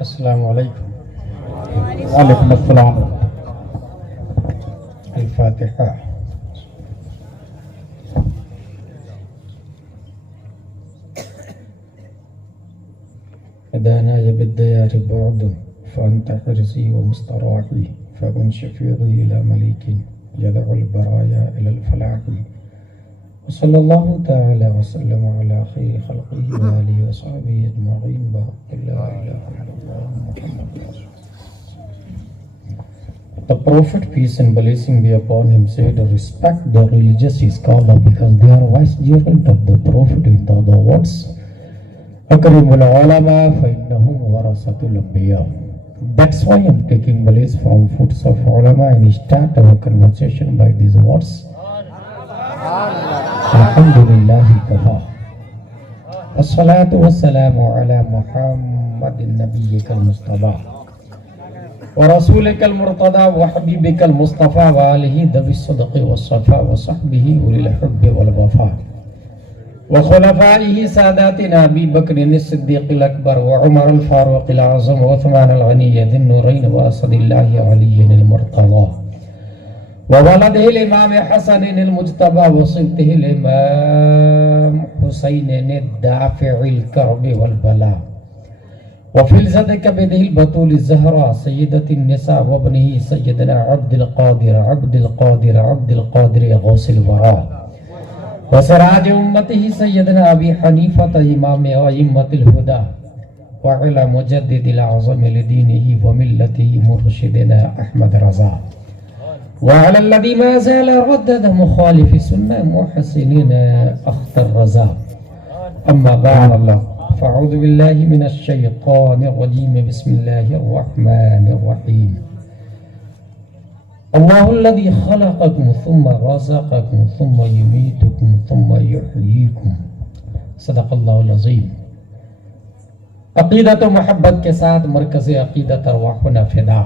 السلام علیکم. وعلیکم السلام. الفاتحہ. هداناي بالديار بعد فأنت حرزي ومستراحي فكن شفيعي إلى مليك يدعو البرايا إلى الفلاح. وصلى الله تعالى وسلم على خير خلقه وآله وصحبه أجمعين. بحق لا إله إلا الله محمد رسول الله. The Prophet, peace and blessing be upon him, said, respect the religious scholars because they are vicegerent of the Prophet. In other words, Akrimul ulama فإنهم ورثة الأنبياء. That's why I'm taking place from foots of ulama and start our conversation by these words. Alhamdulillahi kafa. Wassalatu wassalamu ala Muhammadin nabiyyikal Mustafa wa rasulikal murtada wa habibikal Mustafa wa alihi dhawi sadaqi was-safa wa sahbihi ulil hubbi wal wafa wa khulafaihi sadatina Abi Bakrin as-Siddiq al-Akbar wa Umar al-Faruq al-Azam wa Uthman al-Ghani dhin nurayn wa asadillahi Ali al-Murtada وولده الإمام حسن المجتبى وصلته الإمام حسين الدافع الكرب والبلاء وفلزة كبده البطول الزهراء سيدة النساء وابنه سيدنا عبد القادر غوث الوراء وسراج أمته سيدنا أبي حنيفة إمام أئمة الهدى وعلى مجدد الأعظم لدينه وملته مرشدنا أحمد رضا وعلى الذي ما زال ردد مخالف سنة محسنين أخطر رضا. أما بعد الله فأعوذ بالله من الشيطان الرجيم. بسم الله الرحمن الرحيم. الله الذي خلقكم ثم رزقكم ثم يميتكم ثم يحييكم. صدق اللہ العظیم. عقیدت و محبت کے ساتھ مرکز عقیدت ارواحنا فدا،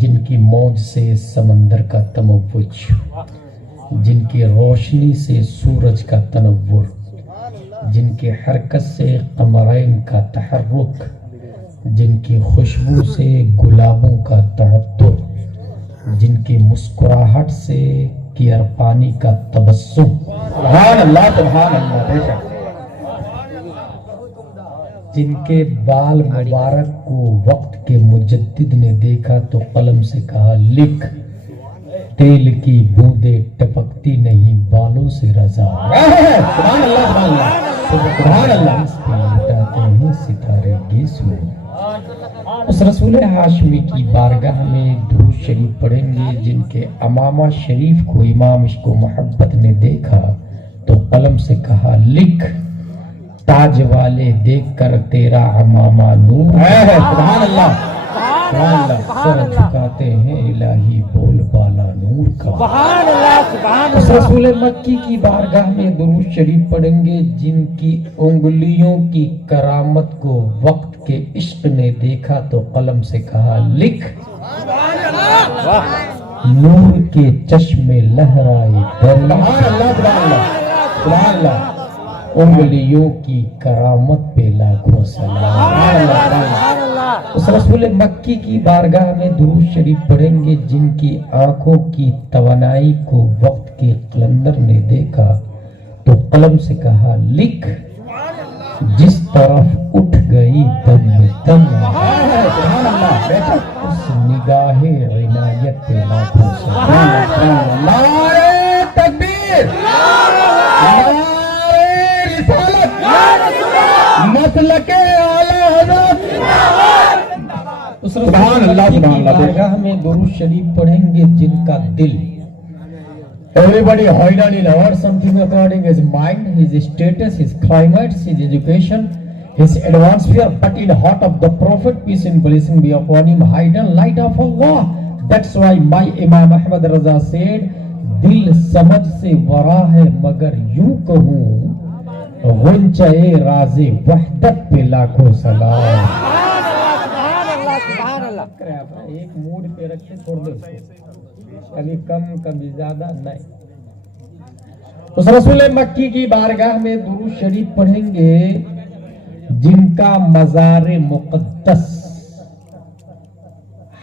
جن کی موج سے سمندر کا تموج، جن کی روشنی سے سورج کا تنور، جن کی حرکت سے قمرین کا تحرک، جن کی خوشبو سے گلابوں کا تعطر، جن کی مسکراہٹ سے کیئر پانی کا تبسم. سبحان اللہ سبحان اللہ. بے شک جن کے بال مبارک کو وقت کے مجدد نے دیکھا تو قلم سے کہا لکھ، تیل کی بوندیں ٹپکتی نہیں بالوں سے رضا. سبحان اللہ سبحان اللہ سبحان اللہ. اس پہ لٹاتے ہیں ستارے گیسو. اس رسول ہاشمی کی بارگاہ میں درود شریف پڑھیں گے جن کے امامہ شریف کو امام عشق و محبت نے دیکھا تو قلم سے کہا لکھ، تاج والے دیکھ کر تیرا امامہ نور. سبحان اللہ سبحان اللہ. سر جھکاتے ہیں الہی بول بالا نور کا. سبحان اللہ سبحان اللہ. اس رسول مکی کی بارگاہ میں درود شریف پڑھیں گے جن کی انگلیوں کی کرامت کو وقت کے عشق نے دیکھا تو قلم سے کہا لکھ، نور کے چشمے لہرائے دریا. سبحان اللہ سبحان اللہ. انگلیوں کی کرامت پہ لاکھوں سلام. اس رسول مکی کی بارگاہ میں درود شریف پڑھیں گے جن کی آنکھوں کی توانائی کو وقت کے قلندر نے دیکھا تو قلم سے کہا لکھ، جس طرف اٹھ گئی دم دم اس نگاہ عنایت پہ لاکھوں سلام. نعرہ تکبیر، مسلک اعلی حضرت. سبحان اللہ سبحان اللہ. بارگاہ میں درود شریف پڑھیں گے جن کا دل everybody حیران in our something according his mind, his status, his climate, his education, his atmosphere, but in the heart of the Prophet, peace and blessing be upon him, hidden light of Allah. That's why my Imam Ahmad Raza said, dil samajh se wara hai magar yوں کہوں غنچۂ راز وحدت پہ لاکھوں سلام. ایک mood پہ رکھے چھوڑ دو، کبھی کم کبھی زیادہ نہیں. اس رسول مکی کی بارگاہ میں درود شریف پڑھیں گے جن کا مزار مقدس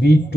B2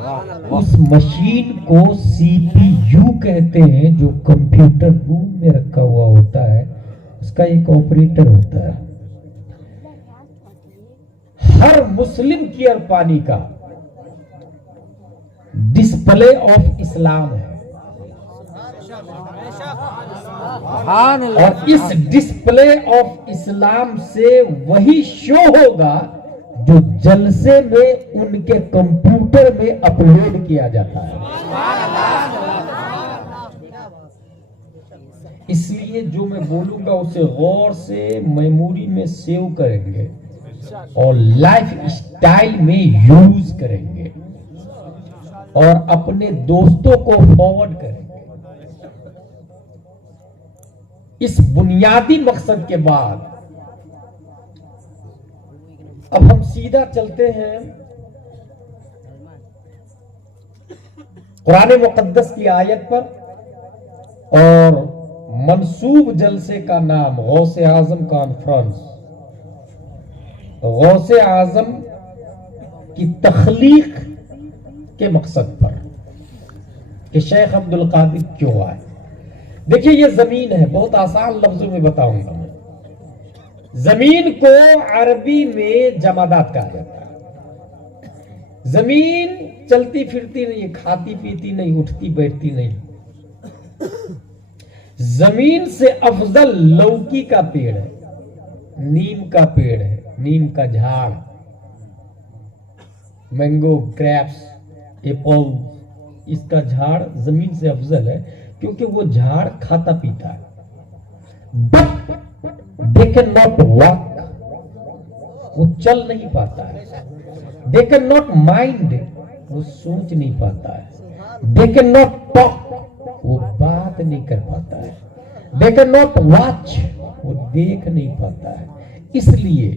اس مشین کو CPU کہتے ہیں، جو کمپیوٹر روم میں رکھا ہوا ہوتا ہے، اس کا ایک آپریٹر ہوتا ہے۔ ہر مسلم کیئر پانی کا ڈسپلے آف اسلام ہے، اور اس ڈسپلے آف اسلام سے وہی شو ہوگا جو جلسے میں ان کے کمپیوٹر میں اپلوڈ کیا جاتا ہے۔ اس لیے جو میں بولوں گا اسے غور سے میموری میں سیو کریں گے اور لائف اسٹائل میں یوز کریں گے اور اپنے دوستوں کو فارورڈ کریں گے۔ اس بنیادی مقصد کے بعد اب ہم سیدھا چلتے ہیں قرآن مقدس کی آیت پر، اور منسوب جلسے کا نام غوث اعظم کانفرنس، غوث اعظم کی تخلیق کے مقصد پر کہ شیخ عبد القادر کیوں آئے۔ دیکھیے یہ زمین ہے، بہت آسان لفظوں میں بتاؤں گا میں۔ زمین کو عربی میں جمادات کہا جاتا ہے۔ زمین چلتی پھرتی نہیں، کھاتی پیتی نہیں، اٹھتی بیٹھتی نہیں۔ زمین سے افضل لوکی کا پیڑ ہے، نیم کا پیڑ ہے، نیم کا جھاڑ، مینگو، گریپس، ایپل، اس کا جھاڑ زمین سے افضل ہے کیونکہ وہ جھاڑ کھاتا پیتا ہے۔ بٹ they cannot walk، وہ چل نہیں پاتا ہے۔ they cannot mind، وہ سوچ نہیں پاتا ہے۔ they cannot talk، وہ بات نہیں کر پاتا ہے۔ they cannot watch، وہ دیکھ نہیں پاتا ہے۔ اس لیے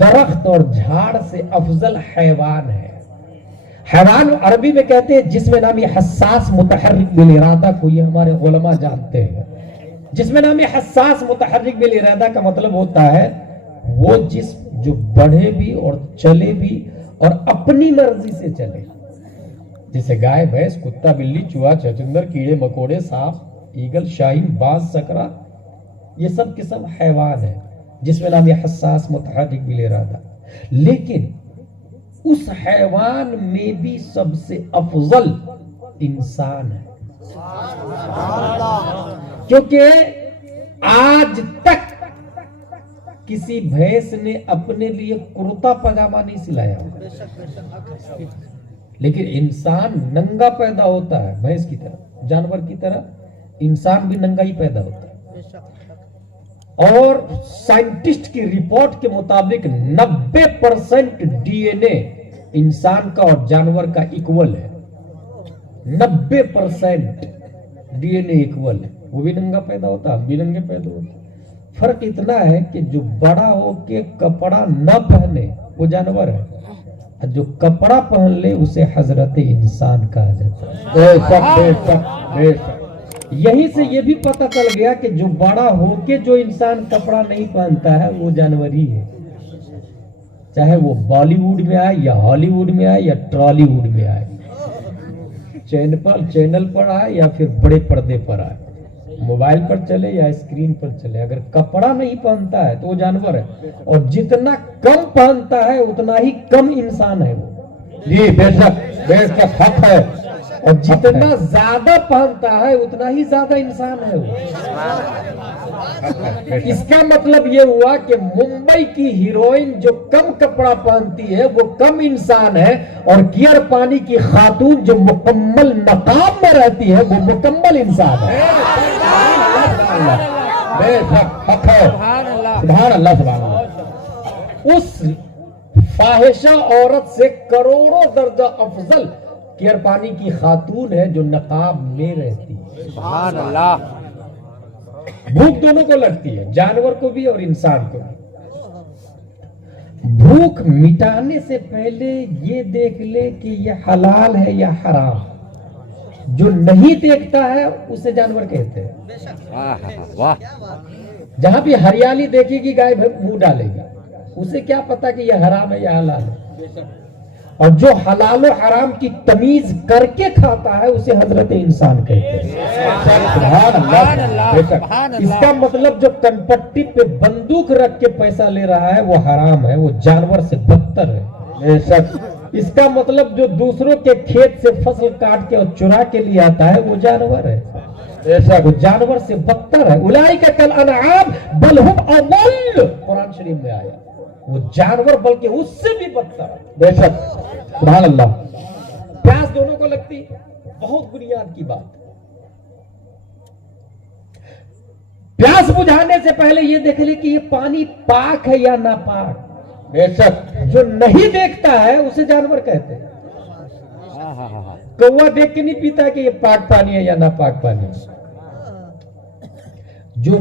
درخت اور جھاڑ سے افضل حیوان ہے۔ حیوان عربی میں کہتے ہیں جسم نامی حساس متحرک بالارادہ کو، یہ ہمارے علماء جانتے ہیں۔ جسم نامی حساس متحرک بالارادہ کا مطلب ہوتا ہے وہ جسم جو بڑھے بھی اور چلے بھی اور اپنی مرضی سے چلے، جیسے گائے، بھینس، کتا، بلی، چوہا، چچندر، کیڑے مکوڑے، سانپ، ایگل، شاہین، باز، سکرا، یہ سب کے سب حیوان ہیں، جسم نامی حساس متحرک بالارادہ۔ لیکن اس حیوان میں بھی سب سے افضل انسان ہے، کیونکہ آج تک کسی بھینس نے اپنے لیے کرتا پاجامہ نہیں سلایا ہوگا، لیکن انسان ننگا پیدا ہوتا ہے، بھینس کی طرح، جانور کی طرح انسان بھی ننگا ہی پیدا ہوتا ہے۔ اور سائنٹسٹ کی رپورٹ کے مطابق 90% DNA انسان کا اور جانور کا ایکول ہے، 90% DNA ایکول ہے۔ وہ بھی ننگا پیدا ہوتا ہے، ہم بھی ننگے پیدا ہوتے ہیں۔ فرق اتنا ہے کہ جو بڑا ہو کے کپڑا نہ پہنے وہ جانور ہے، جو کپڑا پہن لے اسے حضرت انسان کہا جاتا ہے۔ یہیں سے یہ بھی پتہ چل گیا کہ جو بڑا ہو کے جو انسان کپڑا نہیں پہنتا ہے وہ جانور ہی ہے، چاہے وہ بالی ووڈ میں آئے یا ہالی ووڈ میں آئے یا ٹرالی ووڈ میں آئے، چینل پر آئے یا پھر بڑے پردے پر آئے، موبائل پر چلے یا اسکرین پر چلے، اگر کپڑا نہیں پہنتا ہے تو وہ جانور ہے، اور جتنا کم پہنتا ہے اتنا ہی کم انسان ہے وہ۔ جی بے شک حق ہے، اور جتنا زیادہ پہنتا ہے اتنا ہی زیادہ انسان ہے وہ۔ اس کا مطلب یہ ہوا کہ ممبئی کی ہیروئن جو کم کپڑا پہنتی ہے وہ کم انسان ہے، اور گیئر پانی کی خاتون جو مکمل نقاب میں رہتی ہے وہ مکمل انسان ہے۔ بے شک حق ہے، سبحان اللہ سبحان اللہ۔ اس فاحشہ عورت سے کروڑوں درجہ افضل گیئر پانی کی خاتون ہے جو نقاب میں رہتی ہے۔ سبحان اللہ۔ بھوک دونوں کو لگتی ہے، جانور کو بھی اور انسان کو بھی۔ بھوک مٹانے سے پہلے یہ دیکھ لے کہ یہ حلال ہے یا حرام۔ جو نہیں دیکھتا ہے اسے جانور کہتے ہیں۔ جہاں بھی ہریالی دیکھے گی گائے منہ ڈالے گی، اسے کیا پتا کہ یہ حرام ہے یا حلال ہے۔ اور جو حلال و حرام کی تمیز کر کے کھاتا ہے اسے حضرت انسان کہتے ہیں. سبحان اللہ. اس کا مطلب جو کنپٹی پہ بندوق رکھ کے پیسہ لے رہا ہے وہ حرام ہے, وہ جانور سے بدتر ہے. اس کا مطلب جو دوسروں کے کھیت سے فصل کاٹ کے اور چرا کے لیے آتا ہے وہ جانور ہے, وہ جانور سے بدتر ہے. اولئک کالانعام بل هم اضل, قرآن شریف میں آیا. وہ جانور بلکہ اس سے بھی بدتر ہے. بے شک, سبحان اللہ. پیاس دونوں کو لگتی, بہت بنیاد کی بات. پیاس بجھانے سے پہلے یہ دیکھ لے کہ یہ پانی پاک ہے یا ناپاک. بے شک, جو نہیں دیکھتا ہے اسے جانور کہتے ہیں. کوا دیکھ کے نہیں پیتا کہ یہ پاک پانی ہے یا ناپاک پانی ہے. جو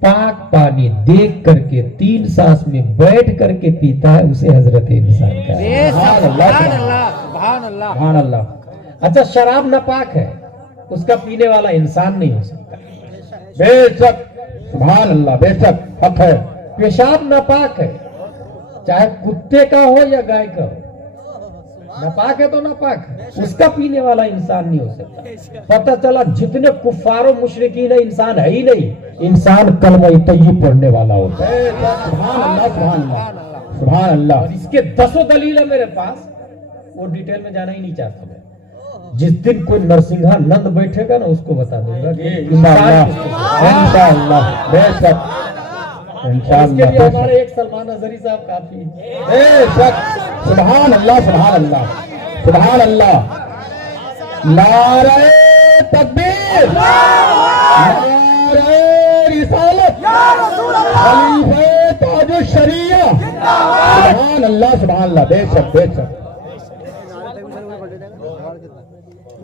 پاک پانی دیکھ کر کے 3 سانس میں بیٹھ کر کے پیتا ہے اسے حضرت انسان کہتے ہیں. سبحان اللہ. اچھا, شراب ناپاک ہے, اس کا پینے والا انسان نہیں ہو سکتا. بے شک, سبحان اللہ, بے شک, حق ہے. پیشاب ناپاک ہے, چاہے کتے کا ہو یا گائے کا ہو, ناپاک ہے تو ناپاک ہے, اس کا پینے والا انسان نہیں ہو سکتا. پتہ چلا جتنے کفار و مشرکین ہیں انسان ہے ہی نہیں, انسان کلمہ طیب پڑھنے والا ہوتا ہے. سبحان اللہ, سبحان اللہ, سبحان اللہ. اور اس کے 10 دلیل ہے میرے پاس, وہ ڈیٹیل میں جانا ہی نہیں چاہتا میں. جس دن کوئی نرسنگھا نند بیٹھے گا نا اس کو بتا دوں گا انشاءاللہ. بے شک, اس کے لیے ہمارے ایک سلمان اظہری صاحب کافی ہے. بے شک, سبحان اللہ, سبحان اللہ, سبحان اللہ. نعرہ تکبیر, نعرہ رسالت, خلیفہ تاج الشریعہ. سبحان اللہ, سبحان اللہ. بے شک, بے شک.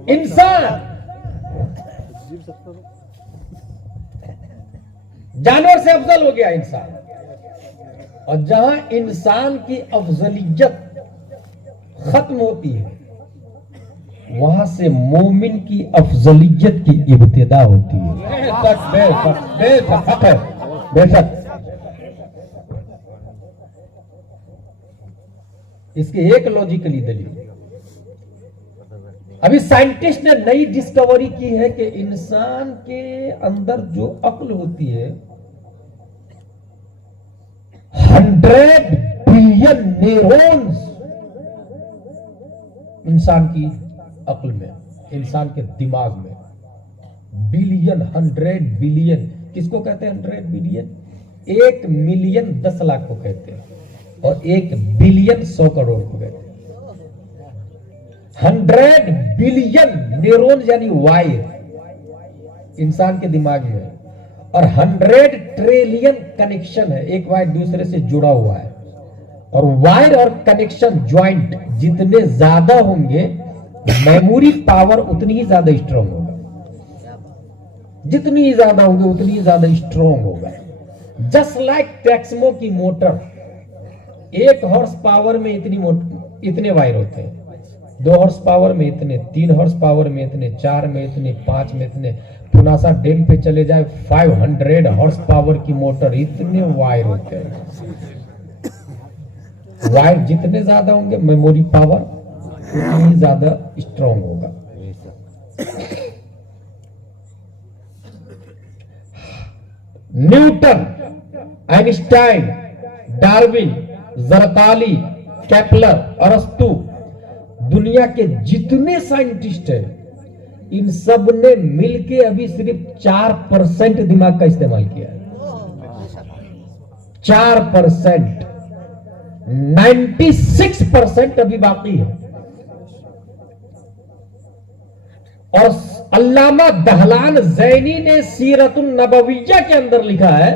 انسان جانور سے افضل ہو گیا انسان, اور جہاں انسان کی افضلیت ختم ہوتی ہے وہاں سے مومن کی افضلیت کی ابتدا ہوتی ہے. بے شک, بے شک, بے شک. اس کے ایک لاجیکلی دلیل, ابھی سائنٹسٹ نے نئی ڈسکوری کی ہے کہ انسان کے اندر جو عقل ہوتی ہے 100 بلین نیورونز انسان کی عقل میں, انسان کے دماغ میں. Billion, 100 billion. کس کو کہتے ہیں 100 بلین؟ 1 ملین 10 لاکھ کو کہتے ہیں, اور 1 بلین 100 کروڑ کو کہتے ہیں. 100 بلین نیورون یعنی وائر انسان کے دماغ میں ہے, اور 100 ٹریلین کنیکشن ہے, ایک وائر دوسرے سے جڑا ہوا ہے. اور وائر اور کنیکشن جوائنٹ جتنے زیادہ ہوں گے میموری پاور اتنی ہی زیادہ اسٹرانگ ہوگا, جتنی ہی زیادہ ہوں گے اتنی ہی زیادہ اسٹرانگ ہوگا. جسٹ لائک ٹیکسمو کی موٹر, 1 ہارس پاور میں اتنے وائر ہوتے ہیں, 2 ہارس پاور میں اتنے, 3 ہارس پاور میں اتنے, 4 میں اتنے, 5 میں اتنے. پناسا ڈیم پہ چلے جائے 500 ہارس پاور کی موٹر, اتنے وائر ہوتے ہیں. وائر جتنے زیادہ ہوں گے میموری پاور اتنی زیادہ اسٹرانگ ہوگا. نیوٹن, آئنسٹائن, ڈارون, زرقالی, کیپلر, ارسطو, دنیا کے جتنے سائنٹسٹ ہیں ان سب نے مل کے ابھی صرف 4% دماغ کا استعمال کیا ہے. 4%, 96% ابھی باقی ہے. اور علامہ دہلان زینی نے سیرت النبویہ کے اندر لکھا ہے,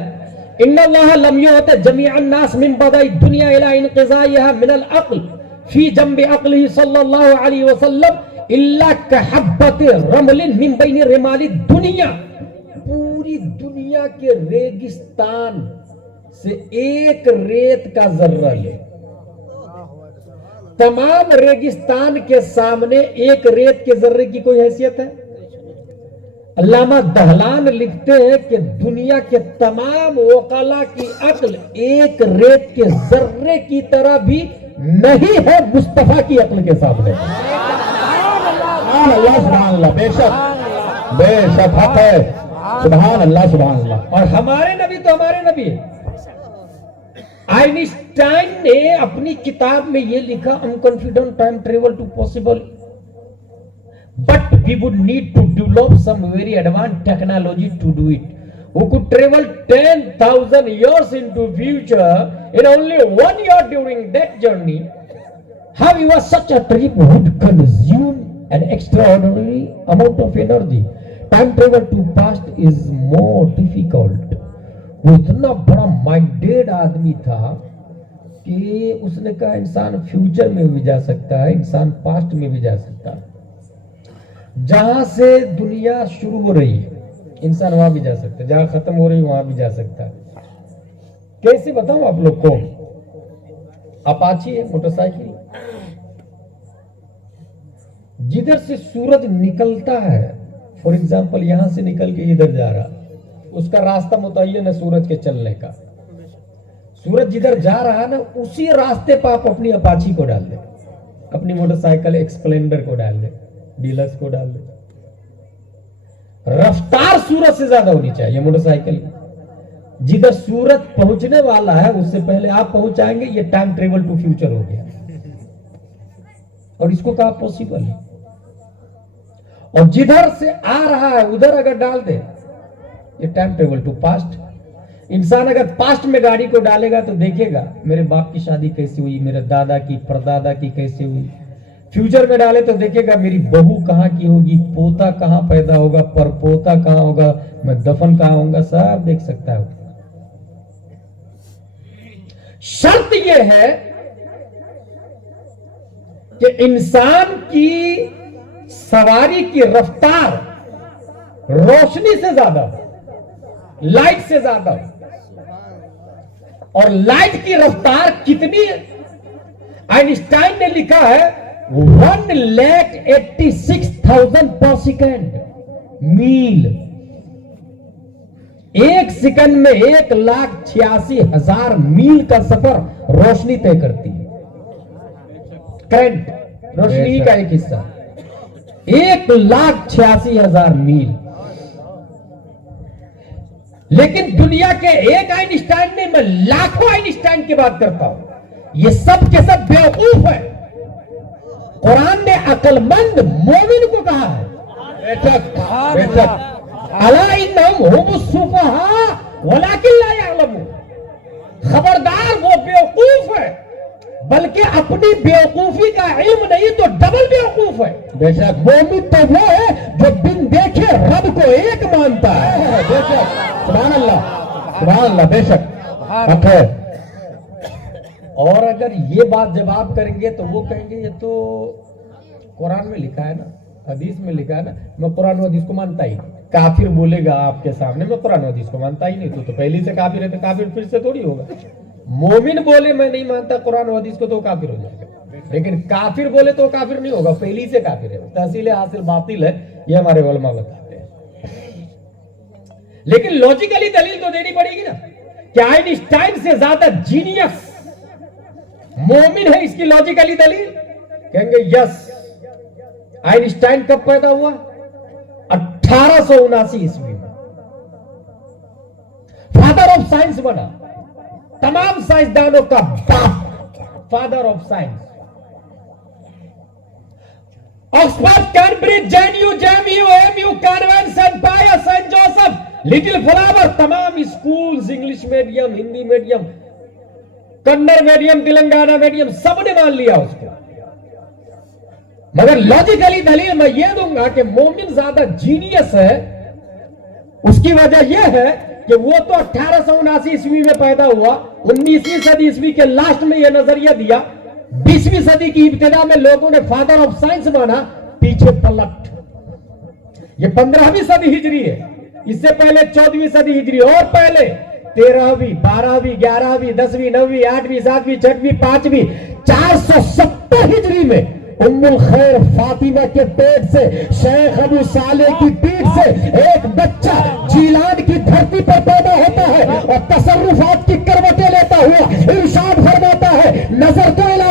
ان اللہ لم یعط جمیع الناس من بدء الدنیا الى انقضائها من العقل فی جنب عقله صلی اللہ علیہ وسلم الا کحبۃ رمل من بین رمال الدنیا. پوری دنیا کے ریگستان سے ایک ریت کا ذرہ لے, تمام ریگستان کے سامنے ایک ریت کے ذرے کی کوئی حیثیت ہے؟ علامہ دہلان لکھتے ہیں کہ دنیا کے تمام عقلاء کی عقل ایک ریت کے ذرے کی طرح بھی نہیں ہے مصطفیٰ کی عقل کے سامنے. سبحان اللہ سبحان اللہ. بے شک حق ہے. سبحان اللہ سبحان اللہ. اور ہمارے نبی تو ہمارے نبی ہے. آئنسٹائن نے اپنی کتاب میں یہ لکھا unconfident time travel to possible, but we would need to develop some very advanced technology to do it. Who could travel 10,000 years into future in only 1 year during that journey. However, such a trip would consume an extraordinary amount of energy. Time travel to past is more difficult. وہ اتنا بڑا minded آدمی تھا کہ اس نے کہا انسان future میں بھی جا سکتا ہے, انسان پاسٹ میں بھی جا سکتا ہے. جہاں سے دنیا شروع ہو رہی ہے انسان وہاں بھی جا سکتا ہے, جہاں ختم ہو رہی ہے وہاں بھی جا سکتا ہے. کیسے بتاؤں آپ لوگ کو؟ اپاچی ہے موٹر سائیکل, جدھر سے سورج نکلتا ہے, فار ایگزامپل یہاں سے نکل کے ادھر جا رہا, اس کا راستہ متعین ہے سورج کے چلنے کا. سورج جدھر جا رہا ہے نا اسی راستے پہ آپ اپنی اپاچی کو ڈال دیں, اپنی موٹر سائیکل ایکسپلینڈر کو ڈال دیں, ڈیلکس کو ڈال دیں. رفتار سورج سے زیادہ ہونی چاہیے موٹر سائیکل. جدھر سورج پہنچنے والا ہے اس سے پہلے آپ پہنچائیں گے, یہ ٹائم ٹریول ٹو فیوچر ہو گیا. اور اس کو کہا پوسیبل ہے. اور جدھر سے آ رہا ہے ادھر اگر ڈال دے یہ ٹائم ٹریول ٹو پاسٹ. انسان اگر پاسٹ میں گاڑی کو ڈالے گا تو دیکھے گا میرے باپ کی شادی کیسی ہوئی, میرے دادا کی پردادا کی کیسی ہوئی. فیوچر میں ڈالے تو دیکھے گا میری بہو کہاں کی ہوگی, پوتا کہاں پیدا ہوگا, پر پوتا کہاں ہوگا, میں دفن کہاں ہوں گا, سب دیکھ سکتا ہے. شرط یہ ہے کہ انسان کی سواری کی رفتار روشنی سے زیادہ, لائٹ سے زیادہ. اور لائٹ کی رفتار کتنی ہے؟ آئنسٹائن نے لکھا ہے 1,86,000 پر سیکنڈ میل. ایک سیکنڈ میں 1,86,000 میل کا سفر روشنی طے کرتی ہے. کرنٹ روشنی کا ایک حصہ 1,86,000 میل. لیکن دنیا کے ایک آئنسٹائن نہیں, میں لاکھوں آئنسٹائن کی بات کرتا ہوں, یہ سب کے سب بیوقوف ہے. قرآن نے عقل مند مومن کو کہا ہے الا انہم هم السفہاء ولکن لا یعلمون. خبردار وہ بیوقوف ہے بلکہ اپنی بیوقوفی کا علم نہیں تو ڈبل بیوقوف ہے. بے شک مومن تو وہ ہے جو بن دیکھے رب کو ایک مانتا ہے. بے شک سبحان اللہ بے شک حق ہے. اور اگر یہ بات جب آپ کریں گے تو وہ کہیں گے یہ تو قرآن میں لکھا ہے نا, حدیث میں لکھا ہے نا, میں قرآن و حدیث کو مانتا ہی. کافر بولے گا آپ کے سامنے میں قرآن و حدیث کو مانتا ہی نہیں, تو پہلے سے کافر ہے, تو کافر پھر سے تھوڑی ہوگا. مومن بولے میں نہیں مانتا قرآن و حدیث کو تو کافر ہو جائے گا, لیکن کافر بولے تو کافر نہیں ہوگا, پہلی سے کافر ہے. تحصیل حاصل باطل ہے یہ ہمارے علماء بتاتے ہیں. لیکن لاجیکلی دلیل تو دینی پڑے گی نا کہ آئنسٹائن سے زیادہ جینیس مومن ہے, اس کی لاجیکلی دلیل کہیں گے یس. آئنسٹائن کب پیدا ہوا؟ 1879 عیسوی میں. فادر آف سائنس بنا, تمام سائنسدانوں کا باپ, father of science. Oxford, Cambridge, JNU, MU, convent, Saint Pius, Saint Joseph, little flower, تمام schools, English medium, Hindi medium, Kannada medium, Telangana medium, سب نے مان لیا اس کو. مگر لاجیکلی دلیل میں یہ دوں گا کہ مومن زیادہ جینیس ہے. اس کی وجہ یہ ہے کہ وہ تو 1879 عیسوی میں پیدا ہوا, 19ویں صدی عیسوی کے لاسٹ میں یہ نظریہ دیا, 20ویں صدی کی ابتدا میں لوگوں نے فادر آف سائنس مانا, پیچھے پلٹ. یہ 15ویں صدی ہجری ہے, اس سے پہلے 14ویں صدی ہجری, اور پہلے 13ویں, 12ویں, 11ویں, 10ویں, 9ویں, 8ویں, 7ویں, 6ویں, 5ویں, 470 ہجری میں ام الخیر فاطمہ کے پیٹ سے, شیخ ابو صالح کی پیٹ سے ایک بچہ جیلان کی دھرتی پر پیدا ہوتا ہے اور تصرفات کی کروٹیں لیتا ہوا ارشاد فرماتا ہے نظر تو الی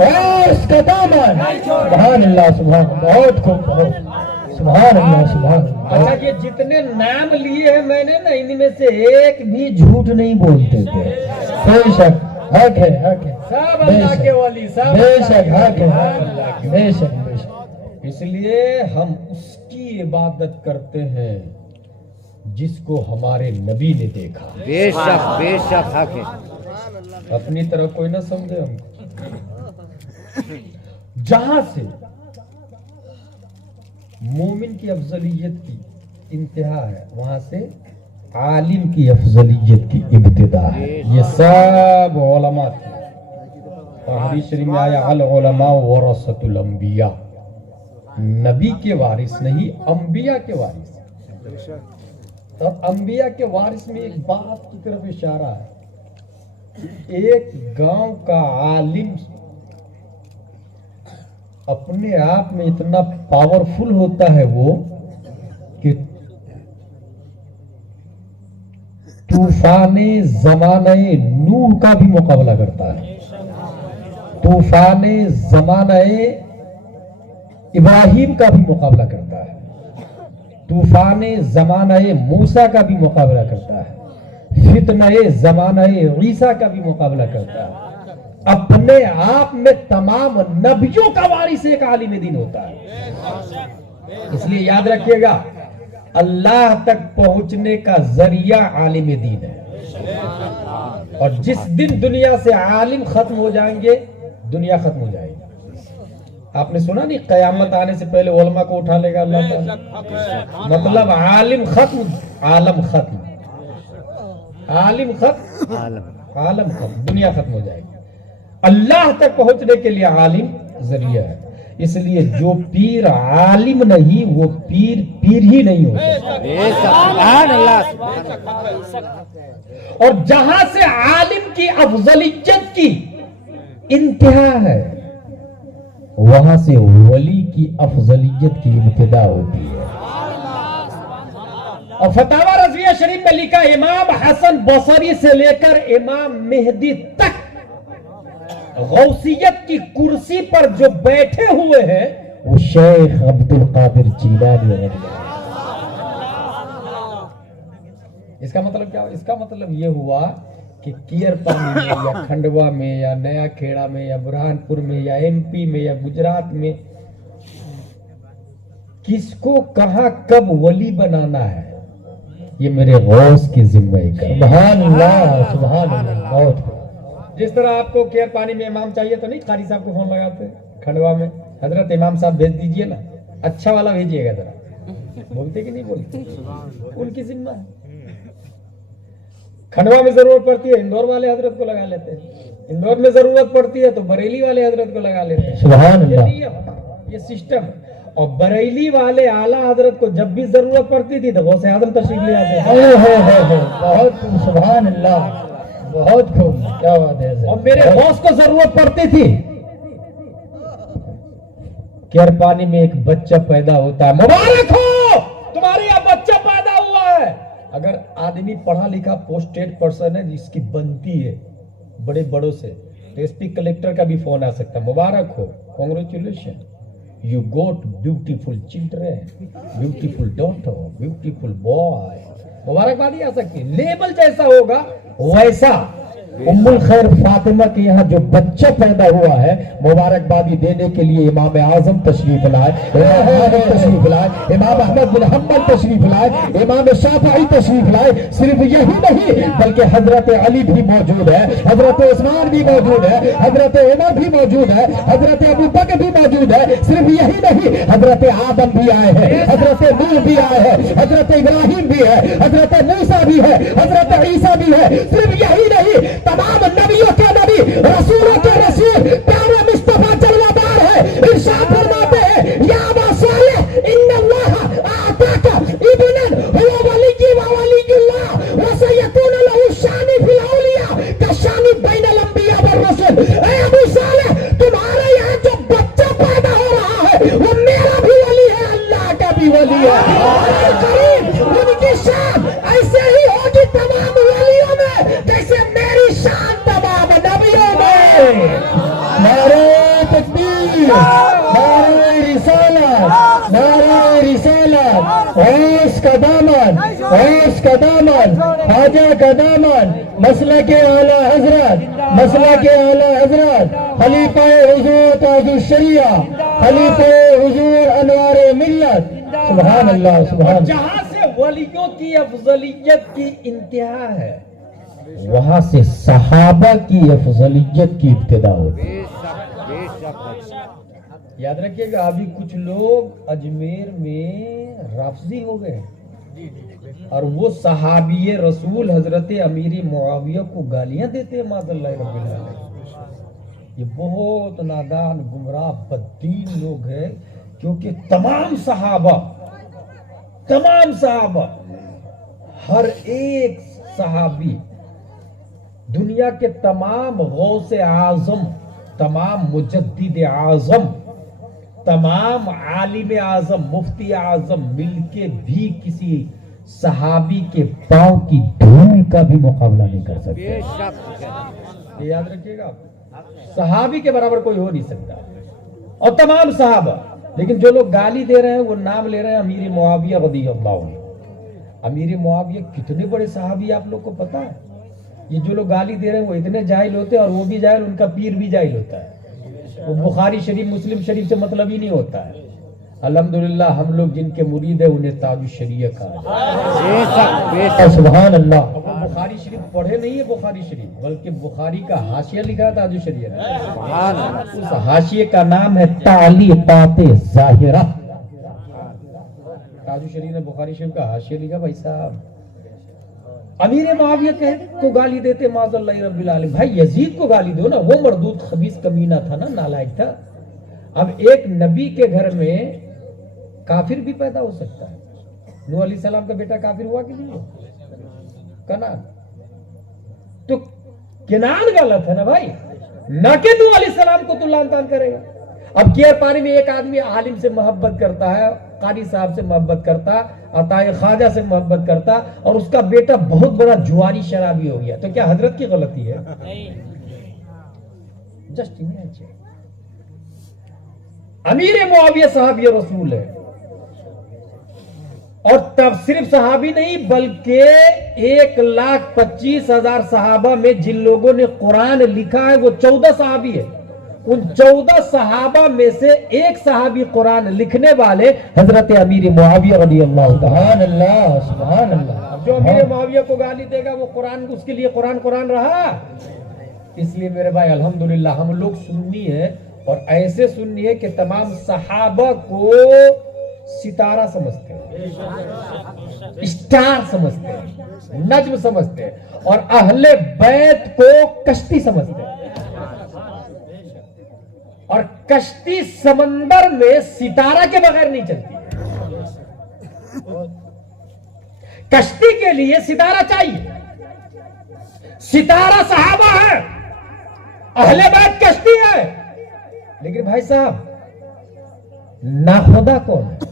اور اس کا دامن سبحان اللہ سبحان اللہ بہت خوب بہت سبحان اللہ سبحان اللہ اچھا یہ جتنے نام لیے ہیں میں نے نا ان میں سے ایک بھی جھوٹ نہیں بولتے تھے بے شک حق ہے حق ہے سب اللہ کے ولی سب بے شک حق ہے بے شک بے شک اس لیے ہم اس کی عبادت کرتے ہیں جس کو ہمارے نبی نے دیکھا بے شک حق ہے اپنی طرف کوئی نہ سمجھے ہم جہاں سے مومن کی افضلیت کی انتہا ہے وہاں سے عالم کی افضلیت کی ابتدا ہے یہ سب علماء تھے اور حدیث شریف میں آیا العلماء ورثۃ الانبیاء نبی کے وارث نہیں انبیاء کے وارث اب انبیاء کے وارث میں ایک بات کی طرف اشارہ ہے ایک گاؤں کا عالم اپنے آپ میں اتنا پاورفل ہوتا ہے وہ کہ طوفان زمانہ نوح کا بھی مقابلہ کرتا ہے طوفان زمانہ ابراہیم کا بھی مقابلہ کرتا ہے طوفان زمانہ موسیٰ کا بھی مقابلہ کرتا ہے فتنہ زمانہ عیسیٰ کا بھی مقابلہ کرتا ہے اپنے آپ میں تمام نبیوں کا وارث ایک عالم دین ہوتا ہے اس لیے یاد رکھیے گا اللہ تک پہنچنے کا ذریعہ عالم دین ہے اور جس دن دنیا سے عالم ختم ہو جائیں گے دنیا ختم ہو جائے گی آپ نے سنا نہیں قیامت آنے سے پہلے علماء کو اٹھا لے گا اللہ تعالیٰ مطلب عالم ختم عالم ختم عالم ختم عالم ختم دنیا ختم ہو جائے گی اللہ تک پہنچنے کے لیے عالم ذریعہ ہے اس لیے جو پیر عالم نہیں وہ پیر ہی نہیں ہوتا اور جہاں سے عالم کی افضلیت کی انتہا ہے وہاں سے ولی کی افضلیت کی ابتدا ہوتی ہے اور فتاوی رضویہ شریف میں لکھا امام حسن بصری سے لے کر امام مہدی تک غوثیت کی کرسی پر جو بیٹھے ہوئے ہیں وہ شیخ عبد القادر جیلانی رضی اللہ۔ اس کا مطلب کیا؟ اس کا مطلب یہ ہوا کہ کیر پانی میں یا کھنڈوا میں یا نیا کھیڑا میں یا برہانپور میں یا ایم پی میں یا گجرات میں کس کو کہاں کب ولی بنانا ہے یہ میرے غوث کی ذمہ ہے۔ سبحان اللہ سبحان اللہ بہت جس طرح آپ کو کیئر پانی میں امام چاہیے تو نہیں قاری صاحب کو فون لگاتے کھنڈوا میں حضرت امام صاحب بھیج دیجئے نا اچھا والا بھیجیے گا ذرا بولتے کہ نہیں بولتے ان کی ذمہ ہے کھنڈوا میں ضرورت پڑتی ہے اندور والے حضرت کو لگا لیتے ہیں اندور میں ضرورت پڑتی ہے تو بریلی والے حضرت کو لگا لیتے ہیں سبحان اللہ یہ سسٹم اور بریلی والے اعلیٰ حضرت کو جب بھی ضرورت پڑتی تھی تو غوث اعظم تشریف لے آتے ہیں بہت سبحان اللہ بہت خوب کیا بات ہے اور میرے غوث کو ضرورت پڑتی تھی کیر پانی میں ایک بچہ پیدا ہوتا ہے مبارک ہو تمہارے یہاں بچہ پیدا ہوا ہے اگر آدمی پڑھا لکھا پوسٹڈ پرسن ہے جس کی بنتی ہے بڑے بڑوں سے تو ایس پی کلیکٹر کا بھی فون آ سکتا ہے مبارک ہو congratulation you got beautiful children beautiful daughter beautiful boy مبارکبادی آ سکتی ہے لیبل جیسا ہوگا ویسا ام الخیر فاطمہ کے یہاں جو بچہ پیدا ہوا ہے مبارکبادی دینے کے لیے امام اعظم تشریف لائے امام مالک تشریف لائے امام احمد بن حنبل تشریف لائے امام شافعی تشریف لائے صرف یہی نہیں بلکہ حضرت علی بھی موجود ہے حضرت عثمان بھی موجود ہے حضرت عمر بھی موجود ہے حضرت ابو بکر بھی موجود ہے صرف یہی نہیں حضرت آدم بھی آئے ہیں حضرت نوح بھی آئے ہیں حضرت ابراہیم بھی ہے حضرت موسیٰ بھی ہے حضرت عیسیٰ بھی ہے صرف یہی نہیں تمام نبیوں کے نبی رسولوں کے رسول پیارے مصطفیٰ جلوہ دار ہے ارشاد فرماتے ہیں یا ابا صالح ان اللہ اعطاک ابنا هو ولی و ولی اللہ وسیکون له الشان فی الاولیاء کالشان بین الانبیاء والرسل اے ابو صالح تمہارے یہاں جو بچہ پیدا ہو رہا ہے وہ میرا بھی ولی ہے اللہ کا بھی ولی ہے کریم ان کی شان ایسے ہی ہوگی تمام ولیوں میں جیسے شان تمام نبیوں میں غوث کا دامن، غوث کا دامن، خواجہ کا دامن، مسلک اعلیٰ حضرت، مسلک اعلیٰ حضرت، خلیفہ حضور تاج الشریعہ، خلیفہ حضور انوار ملت. سبحان اللہ سبحان اللہ. جہاں سے ولیوں کی افضلیت کی انتہا ہے وہاں سے صحابہ کی افضلیت کی ابتدا ہوتی ہے. بے شک یاد رکھیے گا ابھی کچھ لوگ اجمیر میں رافضی ہو گئے اور وہ صحابی رسول حضرت امیر معاویہ کو گالیاں دیتے ہیں معاذ اللہ رب العالمین. یہ بہت نادان گمراہ بددین لوگ ہیں کیونکہ تمام صحابہ ہر ایک صحابی دنیا کے تمام غوث اعظم، تمام مجدد اعظم، تمام عالم اعظم، مفتی اعظم مل کے بھی کسی صحابی کے پاؤں کی دھول کا بھی مقابلہ نہیں کر سکتے. بے شک یہ یاد رکھیے گا صحابی کے برابر کوئی ہو نہیں سکتا اور تمام صحابہ. لیکن جو لوگ گالی دے رہے ہیں وہ نام لے رہے ہیں امیر معاویہ رضی اللہ عنہ. امیر معاویہ کتنے بڑے صحابی آپ لوگ کو پتا ہے؟ یہ جو لوگ گالی دے رہے ہیں وہ اتنے جاہل ہوتے ہیں اور وہ بھی جاہل، ان کا پیر بھی جاہل ہوتا ہے. وہ بخاری شریف مسلم شریف سے مطلب ہی نہیں ہوتا ہے. الحمدللہ ہم لوگ جن کے مرید ہیں انہیں تاج الشریعہ کہا. بے شک سبحان اللہ. اب وہ بخاری شریف پڑھے نہیں ہے بخاری شریف، بلکہ بخاری کا حاشیہ لکھا ہے تاج الشریعہ نے. سبحان اللہ. اس حاشیے کا نام ہے تعلیقات ظاہرہ. تاج الشریعہ نے بخاری شریف کا حاشیہ لکھا. بھائی صاحب امیر معاویہ کو گالی دیتے معاذ اللہ رب العالمین. بھائی یزید کو گالی دو نا، وہ مردود خبیث کمینہ تھا نا، نالائق تھا. اب ایک نبی کے گھر میں کافر بھی پیدا ہو سکتا ہے. نوح علیہ السلام کا بیٹا کافر ہوا کہ نہیں ہوا؟ کنان. تو کنان غلط ہے نا بھائی، نہ کہ نوح علیہ السلام کو تو لعن طعن کرے گا. اب کیئر پانی میں ایک آدمی عالم سے محبت کرتا ہے، قاری صاحب سے محبت کرتا، عطا خواجہ سے محبت کرتا، اور اس کا بیٹا بہت بڑا جواری شرابی ہو گیا، تو کیا حضرت کی غلطی ہے؟ Just imagine. امیر معاویہ صحابی رسول ہے، اور تب صرف صحابی نہیں بلکہ 1,25,000 صحابہ میں جن لوگوں نے قرآن لکھا ہے وہ 14 صحابی ہے. ان 14 صحابہ میں سے ایک صحابی قرآن لکھنے والے حضرت امیر معاویہ رضی اللہ تعالی. سبحان اللہ سبحان اللہ. جو امیر معاویہ کو گالی دے گا وہ قرآن، اس کے لیے قرآن رہا. اس لیے میرے بھائی الحمدللہ ہم لوگ سنی ہیں، اور ایسے سنی ہے کہ تمام صحابہ کو ستارہ سمجھتے ہیں، اسٹار سمجھتے ہیں، نجم سمجھتے ہیں، اور اہل بیت کو کشتی سمجھتے ہیں. اور کشتی سمندر میں ستارہ کے بغیر نہیں چلتی. کشتی کے لیے ستارہ چاہیے. ستارہ صحابہ ہے، اہل بیت کشتی ہے. لیکن بھائی صاحب ناخدا کون ہے؟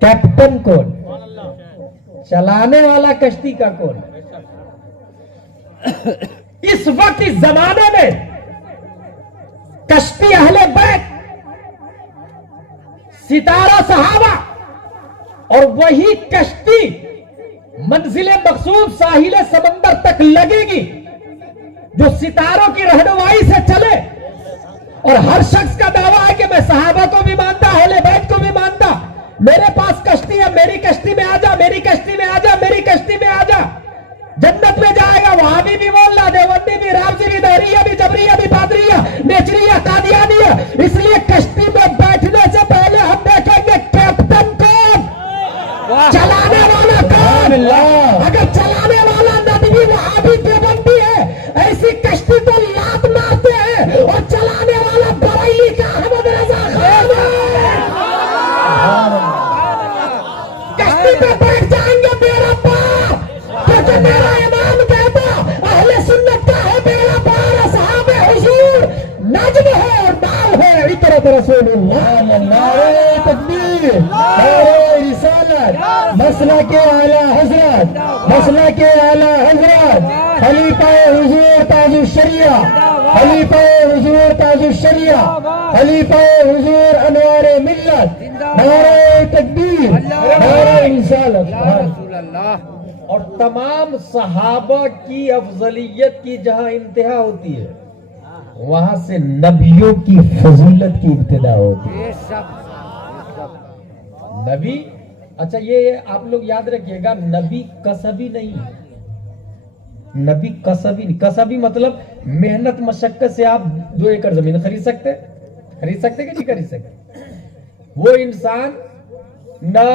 کیپٹن کون ہے؟ چلانے والا کشتی کا کون ہے؟ اس وقت اس زمانے میں کشتی اہل بیت، ستارہ صحابہ، اور وہی کشتی منزل مقصود ساحل سمندر تک لگے گی جو ستاروں کی رہنمائی سے چلے. اور ہر شخص کا دعویٰ ہے کہ میں صحابہ کو بھی مانتا، اہل بیت کو بھی مانتا. میرے پاس کشتی ہے، میری کشتی میں آ جا، میری کشتی میں آ جا، میری کشتی میں آ جا. جنت میں جائے گا. وہابی بھی مولا دیوبندی بھی، رافضی بھی، دہریہ بھی، جبریہ بھی، پادریہ، نیچریہ، قادیانیہ. اس لیے کشتی میں بیٹھنے سے پہلے ہم دیکھیں گے کیپٹن کون، چلانے والا کون. اگر چلانے والا ندوی وہابی دیوبندی ہے، ایسی کشتی تو لات مارتے ہیں. اور چلانے والا بریلی کا احمد رضا خان ہے. کشتی پہ بیٹھ جائیں گے میرا پاؤں، کیونکہ میرا امام کہتا اہل سنت کا ہے میرا پاؤں. اصحاب حضور نجم ہے اور نام ہے اطرت رسول اللہ. نعرہ تکبیر، نعرہ رسالت، مسلک اعلیٰ حضرت، مسلک اعلیٰ حضرت، خلیفہ حضور تاج الشریعہ خلیفہ حضور تاج الشریعہ، خلیفہ حضور انوار ملت، نعرہ تکبیر، نعرہ رسالت۔ رسول اللہ اور تمام صحابہ کی افضلیت کی جہاں انتہا ہوتی ہے وہاں سے نبیوں کی فضیلت کی ابتدا ہوتی ہے۔ بے شک نبی، اچھا یہ آپ لوگ یاد رکھیے گا، نبی کسبی نہیں ہے۔ نبی کسبی نہیں، کسبی مطلب محنت مشقت سے آپ 2 ایکڑ زمین خرید سکتے کہ نہیں خرید سکتے؟ وہ انسان نہ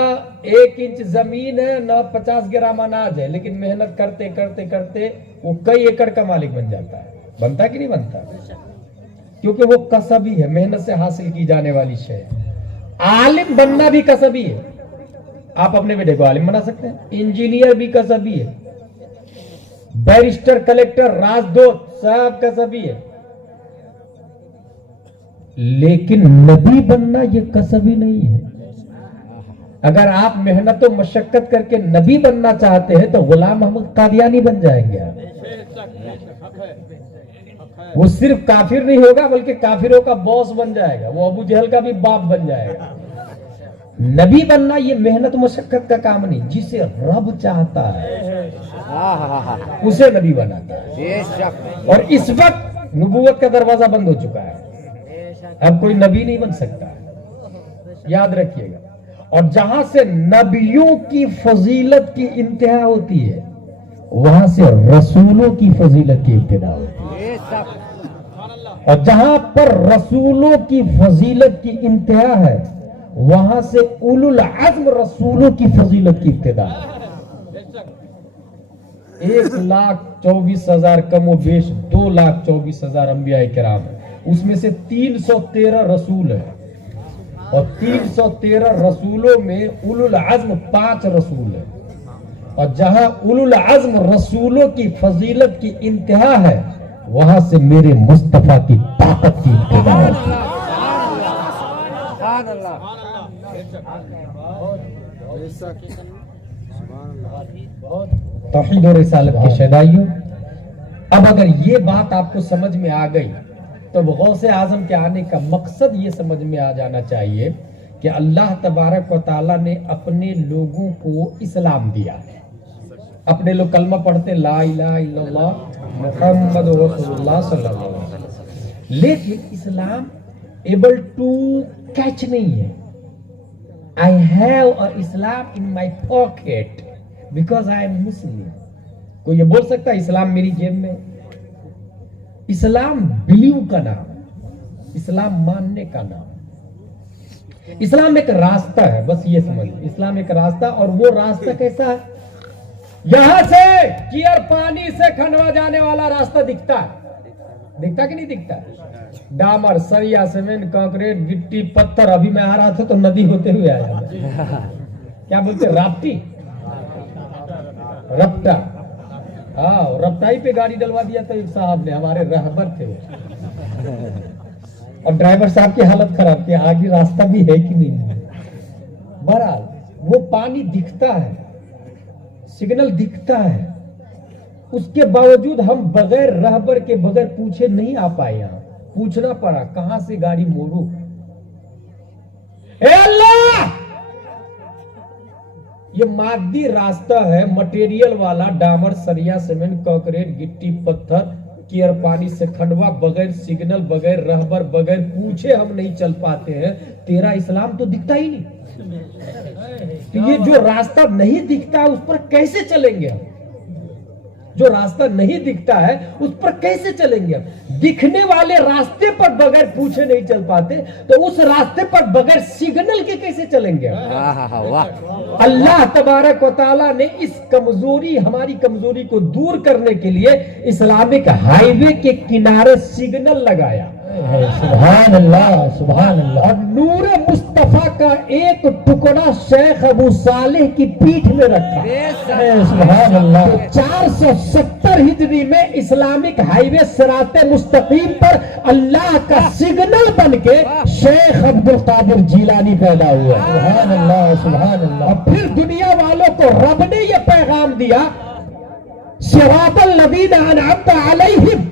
1 انچ زمین ہے نہ 50 گرام اناج ہے، لیکن محنت کرتے کرتے کرتے وہ کئی ایکڑ کا مالک بن جاتا ہے۔ بنتا کہ نہیں بنتا؟ کیونکہ وہ کسبی ہے، محنت سے حاصل کی جانے والی شے ہے۔ عالم بننا بھی کسبی ہے، آپ اپنے بیٹے کو عالم بنا سکتے ہیں۔ انجینئر بھی کسبی ہے، بیرسٹر، کلیکٹر، رازدوت سب کسبی ہے، لیکن نبی بننا یہ کسبی نہیں ہے۔ اگر آپ محنت و مشقت کر کے نبی بننا چاہتے ہیں تو غلام محمد قادیانی بن جائیں گے آپ۔ وہ صرف کافر نہیں ہوگا بلکہ کافروں کا باس بن جائے گا، وہ ابو جہل کا بھی باپ بن جائے گا۔ نبی بننا یہ محنت مشقت کا کام نہیں، جسے رب چاہتا ہے اسے نبی بناتا ہے۔ بے شک اور اس وقت نبوت کا دروازہ بند ہو چکا ہے، اب کوئی نبی نہیں بن سکتا ہے، یاد رکھیے گا۔ اور جہاں سے نبیوں کی فضیلت کی انتہا ہوتی ہے وہاں سے رسولوں کی فضیلت کی ابتدا ہوتی ہے، بے شک اور جہاں پر رسولوں کی فضیلت کی انتہا ہے وہاں سے اولو العزم رسولوں کی فضیلت کی ابتدا ہے۔ 1,24,000 کم و بیش 2,24,000 انبیاء کرام ہیں، اس میں سے 313 رسول ہیں، اور 313 رسولوں میں اولو العزم 5 رسول ہیں، اور جہاں اولو العزم رسولوں کی فضیلت کی انتہا ہے وہاں سے میرے مصطفیٰ کی طاقت کی ابتدا ہے۔ سبحان اللہ توحید و رسالت کے شہدائیوں، اب اگر یہ بات آپ کو سمجھ میں آ گئی تو غوث اعظم کے آنے کا مقصد یہ سمجھ میں آ جانا چاہیے کہ اللہ تبارک و تعالیٰ نے اپنے لوگوں کو اسلام دیا ہے۔ اپنے لوگ کلمہ پڑھتے لا الہ الا اللہ محمد رسول اللہ صلی اللہ علیہ وسلم، لیکن اسلام ایبل ٹو کیچ نہیں ہے۔ I have a Islam in my pocket because I am Muslim۔ کوئی یہ بول سکتا ہے اسلام میری جیب میں؟ اسلام بلیو کا نام ہے، اسلام ماننے کا نام ہے۔ اسلام ایک راستہ ہے، بس یہ سمجھ، اسلام ایک راستہ، اور وہ راستہ کیسا ہے؟ یہاں سے کیئر پانی سے کھنڈوا جانے والا راستہ دکھتا ہے، دکھتا کہ نہیں دکھتا؟ ڈامر، سریا، سیمنٹ، کنکریٹ، گٹی، پتھر۔ ابھی میں آ رہا تھا تو ندی ہوتے ہوئے آیا، کیا بولتے، راپٹی، رپٹا، ہاں رپٹائی پہ گاڑی ڈلوا دیا تھا ایک صاحب نے، ہمارے رہبر تھے وہ، اور ڈرائیور صاحب کی حالت خراب تھی، آگے راستہ بھی ہے کہ نہیں۔ بہرحال وہ پانی دکھتا ہے، سگنل دکھتا ہے، اس کے باوجود ہم بغیر رہبر کے، بغیر پوچھے نہیں آ پائے، یہاں پوچھنا پڑا کہاں سے گاڑی موڑوں۔ اے اللہ، یہ مادی راستہ ہے، مٹیریل والا، ڈامر، سریا، سیمنٹ، کنکریٹ، گٹی، پتھر، کیئر پانی سے کھنڈوا، بغیر سگنل، بغیر رہبر، بغیر پوچھے ہم نہیں چل پاتے ہیں، تیرا اسلام تو دکھتا ہی نہیں۔ تو یہ جو راستہ نہیں دکھتا اس پر کیسے چلیں گے ہم؟ جو راستہ نہیں دکھتا ہے اس پر کیسے چلیں گے ہم؟ دکھنے والے راستے پر بغیر پوچھے نہیں چل پاتے تو اس راستے پر بغیر سگنل کے کیسے چلیں گے ہم؟ واہ اللہ تبارک و تعالیٰ نے اس کمزوری، ہماری کمزوری کو دور کرنے کے لیے اسلامک ہائی وے کے کنارے سگنل لگایا۔ سبحان اللہ، سبحان اللہ۔ اور نور مصطفیٰ کا ایک ٹکڑا شیخ ابو صالح کی پیٹھ میں رکھا۔ سبحان اللہ۔ 470 ہجری میں اسلامک ہائی وے صراط مستقیم پر اللہ کا سگنل بن کے شیخ عبد القادر جیلانی پیدا ہوا۔ سبحان اللہ، سبحان اللہ۔ اور پھر دنیا والوں کو رب نے یہ پیغام دیا، صراط الذین انعمت علیہم،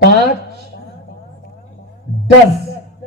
5 10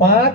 5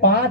5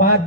5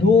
2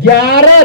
11